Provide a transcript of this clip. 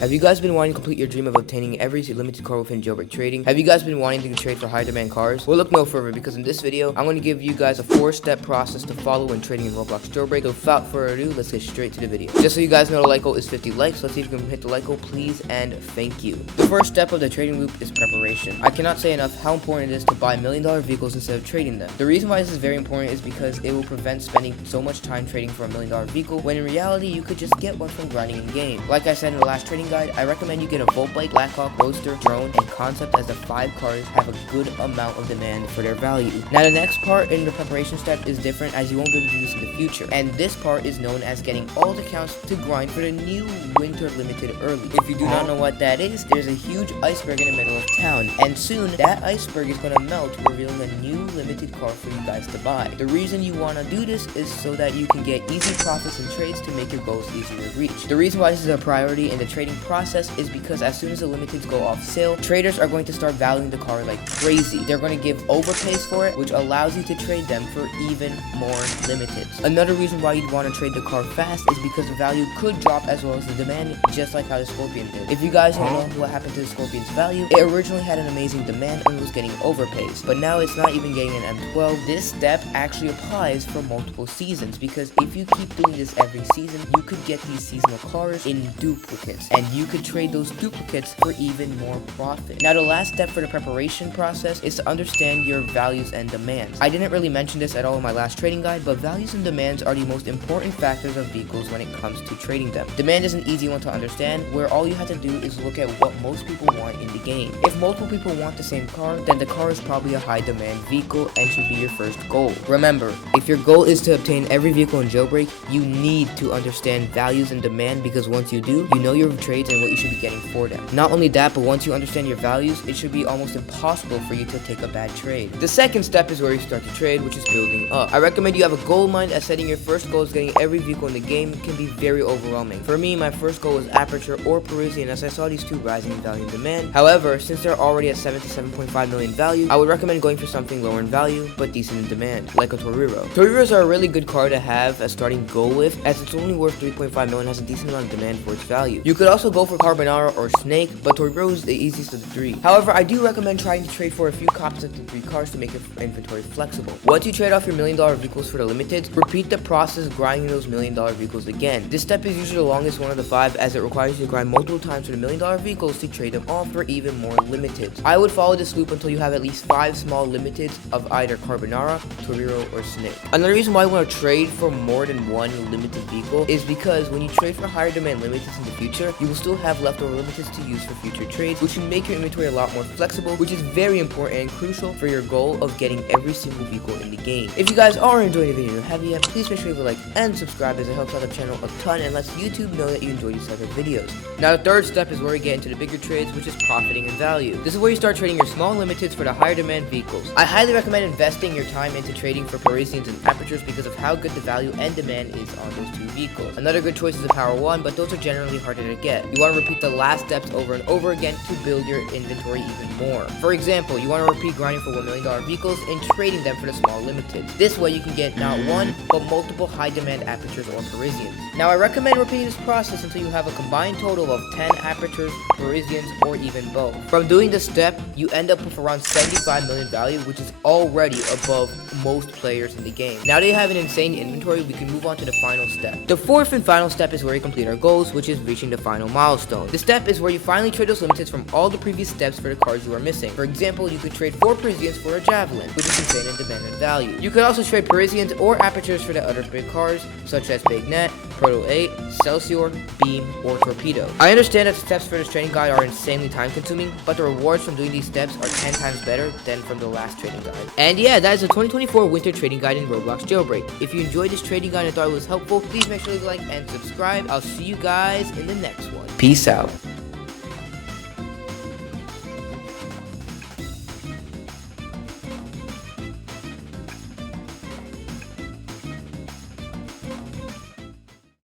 Have you guys been wanting to complete your dream of obtaining every limited car within Jailbreak trading? Have you guys been wanting to trade for high demand cars? Well, look no further, because in this video, I'm going to give you guys a 4-step process to follow when trading in Roblox Jailbreak. So without further ado, let's get straight to the video. Just so you guys know, the like goal is 50 likes. Let's see if you can hit the like goal, please, and thank you. The first step of the trading loop is preparation. I cannot say enough how important it is to buy $1 million vehicles instead of trading them. The reason why this is very important is because it will prevent spending so much time trading for $1 million vehicle, when in reality, you could just get one from grinding in game. Like I said in the last trading guide, I recommend you get a Volt Bike, Blackhawk, Roadster, Drone, and Concept, as the 5 cars have a good amount of demand for their value. Now the next part in the preparation step is different, as you won't be able to do this in the future, and this part is known as getting all the accounts to grind for the new Winter Limited early. If you do not know what that is, there's a huge iceberg in the middle of town, and soon that iceberg is going to melt, revealing a new limited car for you guys to buy. The reason you want to do this is so that you can get easy profits in trades to make your goals easier to reach. The reason why this is a priority in the trading process is because as soon as the limiteds go off sale, traders are going to start valuing the car like crazy. They're going to give overpays for it, which allows you to trade them for even more limiteds. Another reason why you'd want to trade the car fast is because the value could drop as well as the demand, just like how the Scorpion did. If you guys don't know what happened to the Scorpion's value, it originally had an amazing demand and was getting overpays, but now it's not even getting an M12. This step actually applies for multiple seasons, because if you keep doing this every season, you could get these seasonal cars in duplicates, and you could trade those duplicates for even more profit. Now the last step for the preparation process is to understand your values and demands. I didn't really mention this at all in my last trading guide, but values and demands are the most important factors of vehicles when it comes to trading them. Demand is an easy one to understand, where all you have to do is look at what most people want in the game. If multiple people want the same car, then the car is probably a high demand vehicle and should be your first goal. Remember, if your goal is to obtain every vehicle in Jailbreak, you need to understand values and demand, because once you do, you know your trades and what you should be getting for them. Not only that, but once you understand your values, it should be almost impossible for you to take a bad trade. The second step is where you start to trade, which is building up. I recommend you have a goal in mind, as setting your first goal is getting every vehicle in the game can be very overwhelming. For me, my first goal was Aperture or Parisian, as I saw these two rising in value and demand. However, since they're already at 77.5 million value, I would recommend going for something lower in value but decent in demand, like a Toriro. Toriros are a really good car to have a starting goal with, as it's only worth 3.5 million and has a decent amount of demand for its value. You could also go for Carbonara or Snake, but Toriro is the easiest of the three. However, I do recommend trying to trade for a few copies of the 3 cars to make your inventory flexible. Once you trade off your $1 million vehicles for the limiteds, repeat the process grinding those $1 million vehicles again. This step is usually the longest one of the 5, as it requires you to grind multiple times for the $1 million vehicles to trade them off for even more limiteds. I would follow this loop until you have at least 5 small limiteds of either Carbonara, Toriro, or Snake. Another reason why you want to trade for more than one limited vehicle is because when you trade for higher demand limiteds in the future, you will still have leftover limiteds to use for future trades, which will make your inventory a lot more flexible, which is very important and crucial for your goal of getting every single vehicle in the game. If you guys are enjoying the video and have yet, please make sure you leave a like and subscribe, as it helps out the channel a ton and lets YouTube know that you enjoy these type of videos. Now the third step is where we get into the bigger trades, which is profiting in value. This is where you start trading your small limiteds for the higher demand vehicles. I highly recommend investing your time into trading for Parisians and Apertures because of how good the value and demand is on those 2 vehicles. Another good choice is a Power 1, but those are generally harder to get. You want to repeat the last steps over and over again to build your inventory even more. For example, you want to repeat grinding for $1 million vehicles and trading them for the small limiteds. This way you can get not one, but multiple high demand Apertures or Parisians. Now I recommend repeating this process until you have a combined total of 10 Apertures, Parisians, or even both. From doing this step, you end up with around 75 million value, which is already above most players in the game. Now that you have an insane inventory, we can move on to the final step. The fourth and final step is where you complete our goals, which is reaching the final milestone. This step is where you finally trade those limiteds from all the previous steps for the cars you are missing. For example, you could trade 4 Parisians for a Javelin, which is insane in demand and value. You could also trade Parisians or Apertures for the other big cars, such as Big Net, Proto 8, Celsior, Beam, or Torpedo. I understand that the steps for this trading guide are insanely time consuming, but the rewards from doing these steps are 10 times better than from the last trading guide. And yeah, that is the 2024 winter trading guide in Roblox Jailbreak. If you enjoyed this trading guide and thought it was helpful, please make sure to like and subscribe. I'll see you guys in the next one. Peace out.